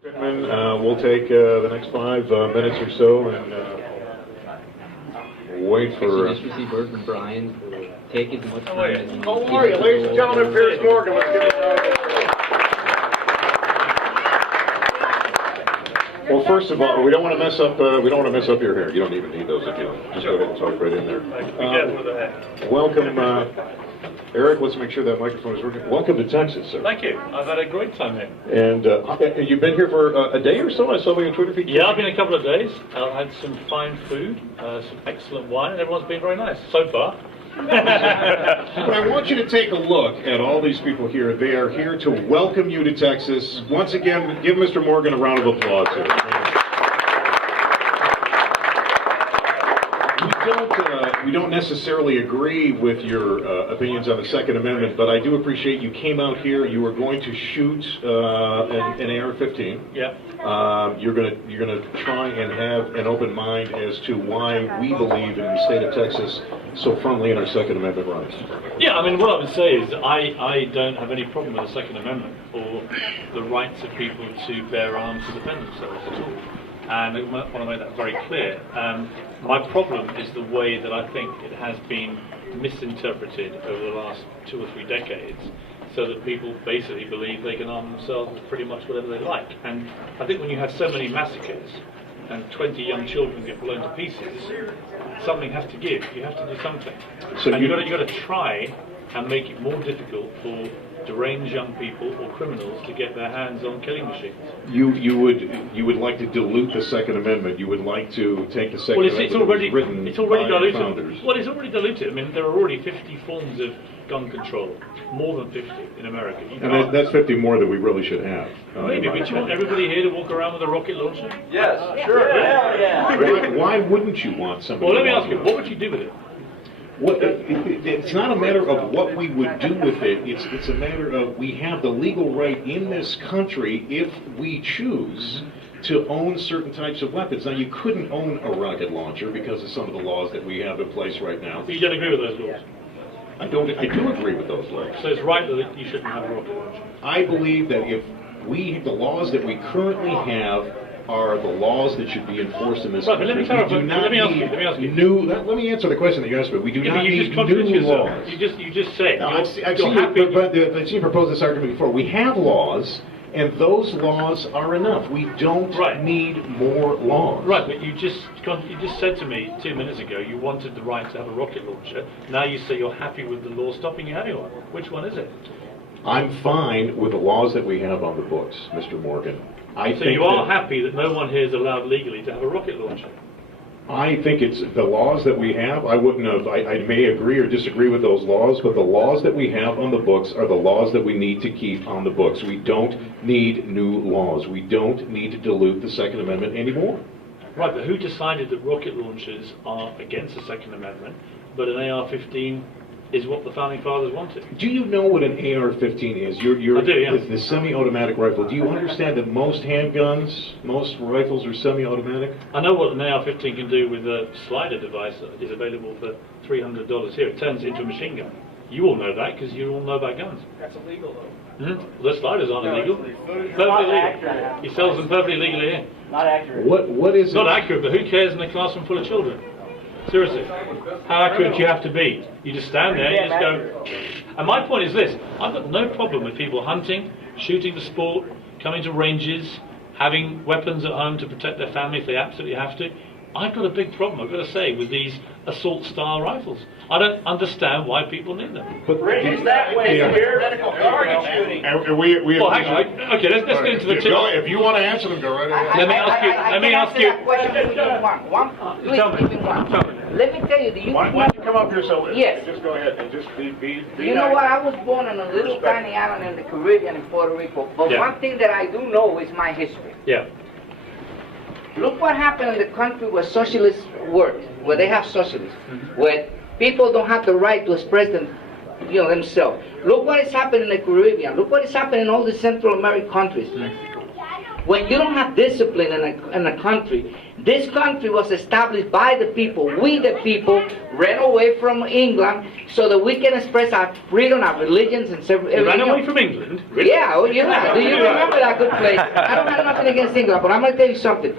Pittman, we'll take the next 5 minutes or so and wait for. Just received word from Brian. Take as much time as you need. How are you, ladies and gentlemen? Piers Morgan. Let's give it Well, first of all, we don't want to mess up. We don't want to mess up your hair. You don't even need those if you just go ahead and talk right in there. Welcome, Eric. Let's make sure that microphone is working. Welcome to Texas, sir. Thank you. I've had a great time here. And you've been here for a day or so? I saw on your Twitter feed. Yeah, I've been a couple of days. I've had some fine food, some excellent wine, and everyone's been very nice so far. But I want you to take a look at all these people here. They are here to welcome you to Texas. Once again, give Mr. Morgan a round of applause here. We don't necessarily agree with your opinions on the Second Amendment, but I do appreciate you came out here. You were going to shoot an AR-15. Yeah. You're gonna try and have an open mind as to why we believe in the state of Texas so firmly in our Second Amendment rights. Yeah, I mean, what I would say is I don't have any problem with the Second Amendment or the rights of people to bear arms to defend themselves at all. And I want to make that very clear. My problem is the way that I think it has been misinterpreted over the last 2 or 3 decades, so that people basically believe they can arm themselves with pretty much whatever they like. And I think when you have so many massacres and 20 young children get blown to pieces, something has to give. You have to do something. So you've got to try and make it more difficult for deranged young people or criminals to get their hands on killing machines. You would like to dilute the Second Amendment. You would like to take the Second Amendment. It's already diluted. Well, it's already diluted. I mean, there are already 50 forms of gun control, more than 50 in America. And that's 50 more than we really should have. Maybe, but you want everybody here to walk around with a rocket launcher? Yes, sure. Yeah. Why wouldn't you want somebody? Well, let me ask you, what would you do with it? It's not a matter of what we would do with it. It's a matter of we have the legal right in this country, if we choose, to own certain types of weapons. Now, you couldn't own a rocket launcher because of some of the laws that we have in place right now. But you don't agree with those laws? I do agree with those laws. So it's right that you shouldn't have a rocket launcher? I believe that if the laws that we currently have are the laws that should be enforced in this country. Let me ask you. Let me answer the question that you asked me. We do not need new laws. You just said. I've seen you propose this argument before. We have laws, and those laws are enough. We don't need more laws. Right, but you just said to me 2 minutes ago you wanted the right to have a rocket launcher. Now you say you're happy with the law stopping you having one. Which one is it? I'm fine with the laws that we have on the books, Mr. Morgan. So you are happy that no one here is allowed legally to have a rocket launcher? I think it's the laws that we have. I may agree or disagree with those laws, but the laws that we have on the books are the laws that we need to keep on the books. We don't need new laws. We don't need to dilute the Second Amendment anymore. Right, but who decided that rocket launchers are against the Second Amendment, but an AR-15 is what the Founding Fathers wanted? Do you know what an AR-15 is? I do, yeah. The semi-automatic rifle. Do you understand that most handguns, most rifles are semi-automatic? I know what an AR-15 can do with a slider device that is available for $300 here. It turns it into a machine gun. You all know that because you all know about guns. That's illegal, though. Mm-hmm. The sliders aren't illegal. Perfectly legal. He sells them perfectly legally here. Not accurate. What is it? Not accurate, but who cares in a classroom full of children? Seriously, how accurate do you have to be? You just stand there, you just go. And my point is this: I've got no problem with people hunting, shooting for sport, coming to ranges, having weapons at home to protect their family if they absolutely have to. I've got a big problem, I've got to say, with these assault-style rifles. I don't understand why people need them. But ranges that way, medical target shooting. Well, hang on. Okay, let's get into the two. If you want to answer them, go right ahead. Let me ask you. Let me tell you, why don't you come up here so yes. Just go ahead and just be you know what, I was born on a little tiny island in the Caribbean in Puerto Rico, but one thing that I do know is my history. Yeah. Look what happened in the country where socialists work, where they have socialism, where people don't have the right to express themselves. Look what is happening in the Caribbean. Look what is happening in all the Central American countries. when you don't have discipline in a country, this country was established by the people. We, the people, ran away from England so that we can express our freedom, our religions, and You ran away else. from England? Really? Yeah, oh, you know. Do you remember that good place? I don't have nothing against England, but I'm going to tell you something.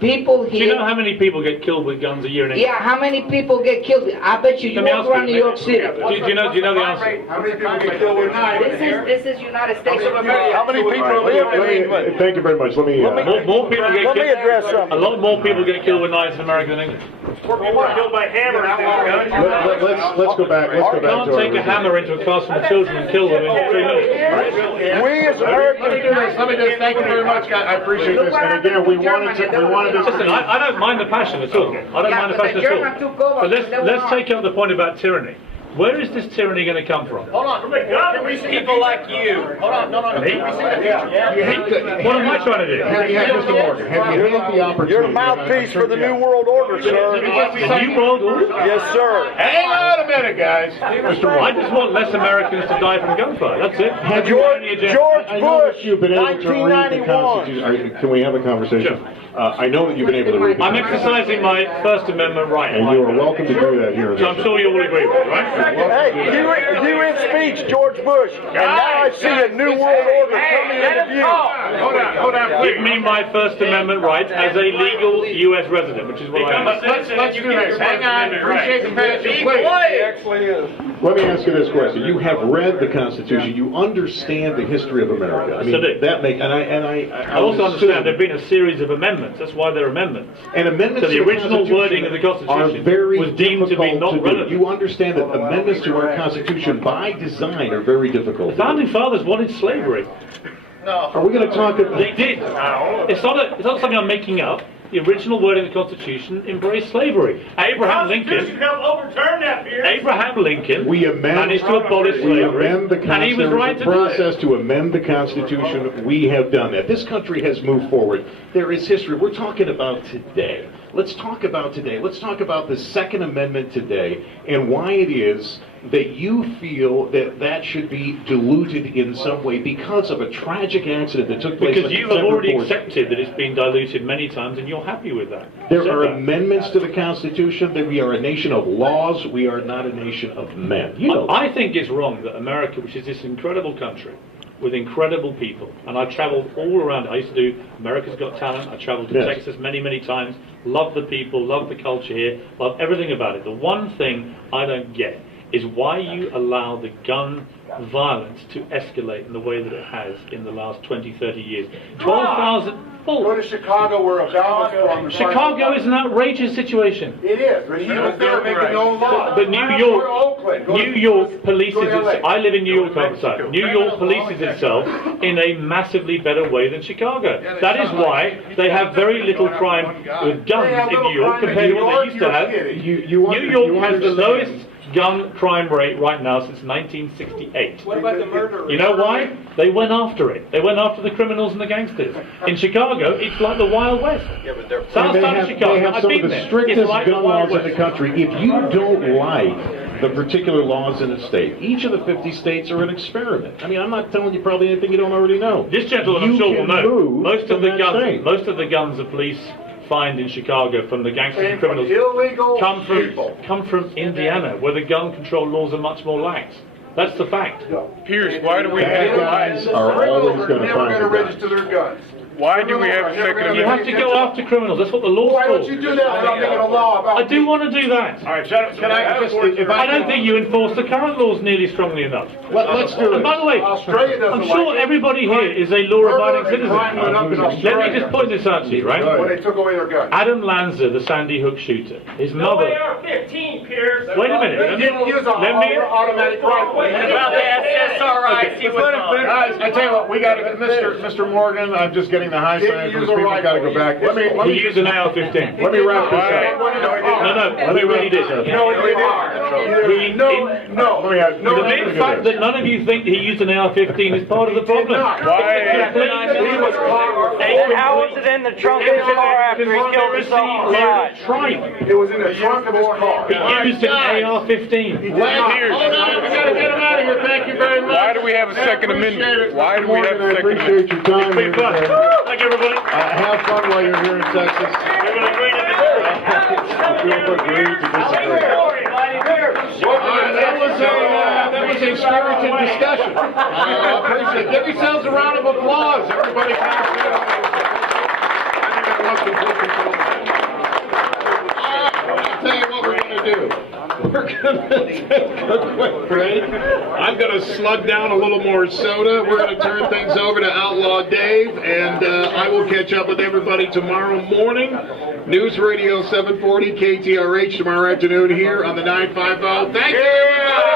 People Do you here... know how many people get killed with guns a year in England? Yeah, how many people get killed? I bet you Let me walk ask around you, New York City. Do you know the answer? How many people get killed with knives? This is United States of America. How many people live in England? Thank you very much. Let me. More people get Let me killed. address something. A lot more people get killed with knives in America than England. More people are killed by hammers than guns. Let's go back. Let's go back Can't to take a hammer into a classroom of children and kill them in 3 minutes. We as Americans... Let me just thank you very much. I appreciate this. And again, we wanted to. Listen, I don't mind the passion at all. I don't Yeah, mind the but passion the at German took over, all. But they were let's not. take up the point about tyranny. Where is this tyranny going to come from? Hold on. Can we see people like you? Hold on. No. Me? Can we see the future? What am I trying to do? Have you had, Mr. Morgan? Have you had the opportunity? You're a mouthpiece for the New World Order, sir. The New World Order? Yes, sir. Hang on a minute, guys. Mr. I Morgan. just want less Americans to die from gunfire. That's it. Have you- George I know that Bush, you've been able to read the 1991. Constitution. Can we have a conversation? I know that you've been able to read the I'm Constitution. exercising my First Amendment right. And you are welcome to do that here. So I'm sure you will agree with me, right? Hey, you in speech, George Bush, and now I see a New World Order coming into view. Hold on, Give me my First Amendment rights as a legal U.S. resident, which is what I am. Let's do this. Hang on. Appreciate the passion, please. Let me ask you this question. You have read the Constitution. You understand the history of America. I Yes, I do. that make and I also understand there have been a series of amendments. That's why they're amendments. And amendments So the to the original Constitution wording of the Constitution are very was deemed to be difficult not to do. relevant. You understand that amendments to our Constitution by design are very difficult. The founding fathers wanted slavery. Are we going to talk about... They did. It's not something I'm making up. The original wording of the Constitution embraced slavery. Abraham Lincoln We amend, managed to abolish we slavery, amend the and he was right to do process it. to amend the Constitution. We have done that. This country has moved forward. There is history. We're talking about today. Let's talk about today. Let's talk about the Second Amendment today and why it is that you feel that that should be diluted in some way because of a tragic accident that took place Because on you have September already 4th. accepted that it's been diluted many times, and you're happy with that. There Said are that. amendments to the Constitution, that we are a nation of laws, we are not a nation of men. You know that. I think it's wrong that America, which is this incredible country with incredible people, and I've traveled all around. I used to do America's Got Talent. I traveled to Yes. Texas many times. Love the people, love the culture here, love everything about it. The one thing I don't get is why you allow the gun violence to escalate in the way that it has in the last 20, 30 years. 12,000... Go to Chicago where Obama's from. Chicago is an outrageous situation. It is, but he was there making no laws. But New Go to York, Oakland. Go to- New York polices go to LA. itself. I live in New York, Cul-de-sac. New York polices itself in a massively better way than Chicago. That is why they have very little crime with guns in New York compared to what they used to have. New York has the lowest gun crime rate right now since 1968. What about the murder? You know why? They went after it. They went after the criminals and the gangsters. In Chicago, it's like the Wild West. South They side of have Chicago, I've some been of the there. strictest It's like the gun Wild laws in West. the country. If you don't like the particular laws in a state, each of the 50 states are an experiment. I mean, I'm not telling you probably anything you don't already know. This gentleman, I'm You sure, will can know. move Most of from the that guns, state. most of the guns the police find in Chicago from the gangsters and criminals Illegal come people. from Indiana, where the gun control laws are much more lax. That's the fact. Piers, why do we Bad have guys are always going to find the guns. their guns. why do we have a second You have amendment? to go after criminals. That's what the law's Why for. don't you do that without making a law about I do want to do that. All right, can I just... If I don't think you enforce the current laws nearly strongly enough. Let's do And it. by the way, Australia doesn't I'm sure like it. everybody here is a law-abiding Murder and crime went up in citizen. Let Australia me just point this out to you, right? when they took away their guns. Adam Lanza, the Sandy Hook shooter, his mother... AR-15, Piers. Wait a minute. They didn't use an Let me- automatic rifle. About the SSRIs he was on. Guys, I tell you what, we got to get Mr. Morgan. I'm just getting the high sign from Didn't use the a people. Got to go rifle. back. Let He me used an AR-15. let me wrap this up. No, he really did. No, it didn't. No. Let me ask. The mere fact that none of you think he used an AR-15 is part of the problem. He was caught with And how was it in the trunk of his car after he killed himself in the garage? It was in the trunk of his car. Used an AR-15. Piers, Hold on, we gotta get him out of here. Thank you very much. why do we have a Second Amendment? Why do we have a I Second Amendment? appreciate your time. Big fun. Thank you, everybody. Have fun while you're here in Texas. Everyone agree to We'll agree to disagree. That was a spirited discussion. I appreciate it. Give yourselves a round of applause. Everybody kind of sit on I'll tell you what we're going to do. We're going to take a quick break. I'm going to slug down a little more soda. We're going to turn things over to Outlaw Dave, and I will catch up with everybody tomorrow morning. News Radio 740 KTRH tomorrow afternoon here on the 950. Thank you, everybody.